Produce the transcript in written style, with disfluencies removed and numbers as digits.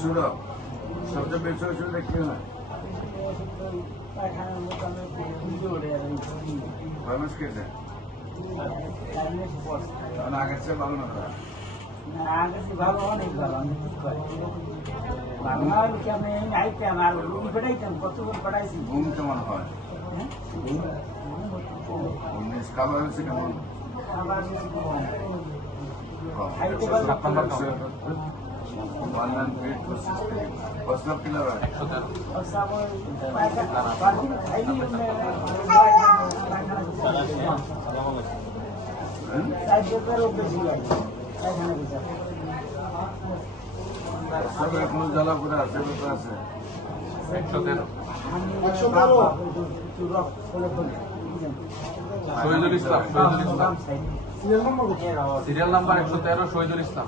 ওষুধ সবচেয়ে বেশি ওষুধ দেখি না কয় মাস খেয়েছে আগের চেয়ে ভালো না ভালো অনেক ভালো আমি কি করি বাংলার কেমন আইতাম আর রুগী পেটাইতাম কতক্ষণ পেটাইছি ঘুম কেমন হয় খাবার হয়েছে কেমন আবার প্রস্তাব কিনা হয় এখন জ্বালা করে আছে আছে 113 শহীদুল ইসলাম সিরিয়াল নাম্বার 113 শহীদুল ইসলাম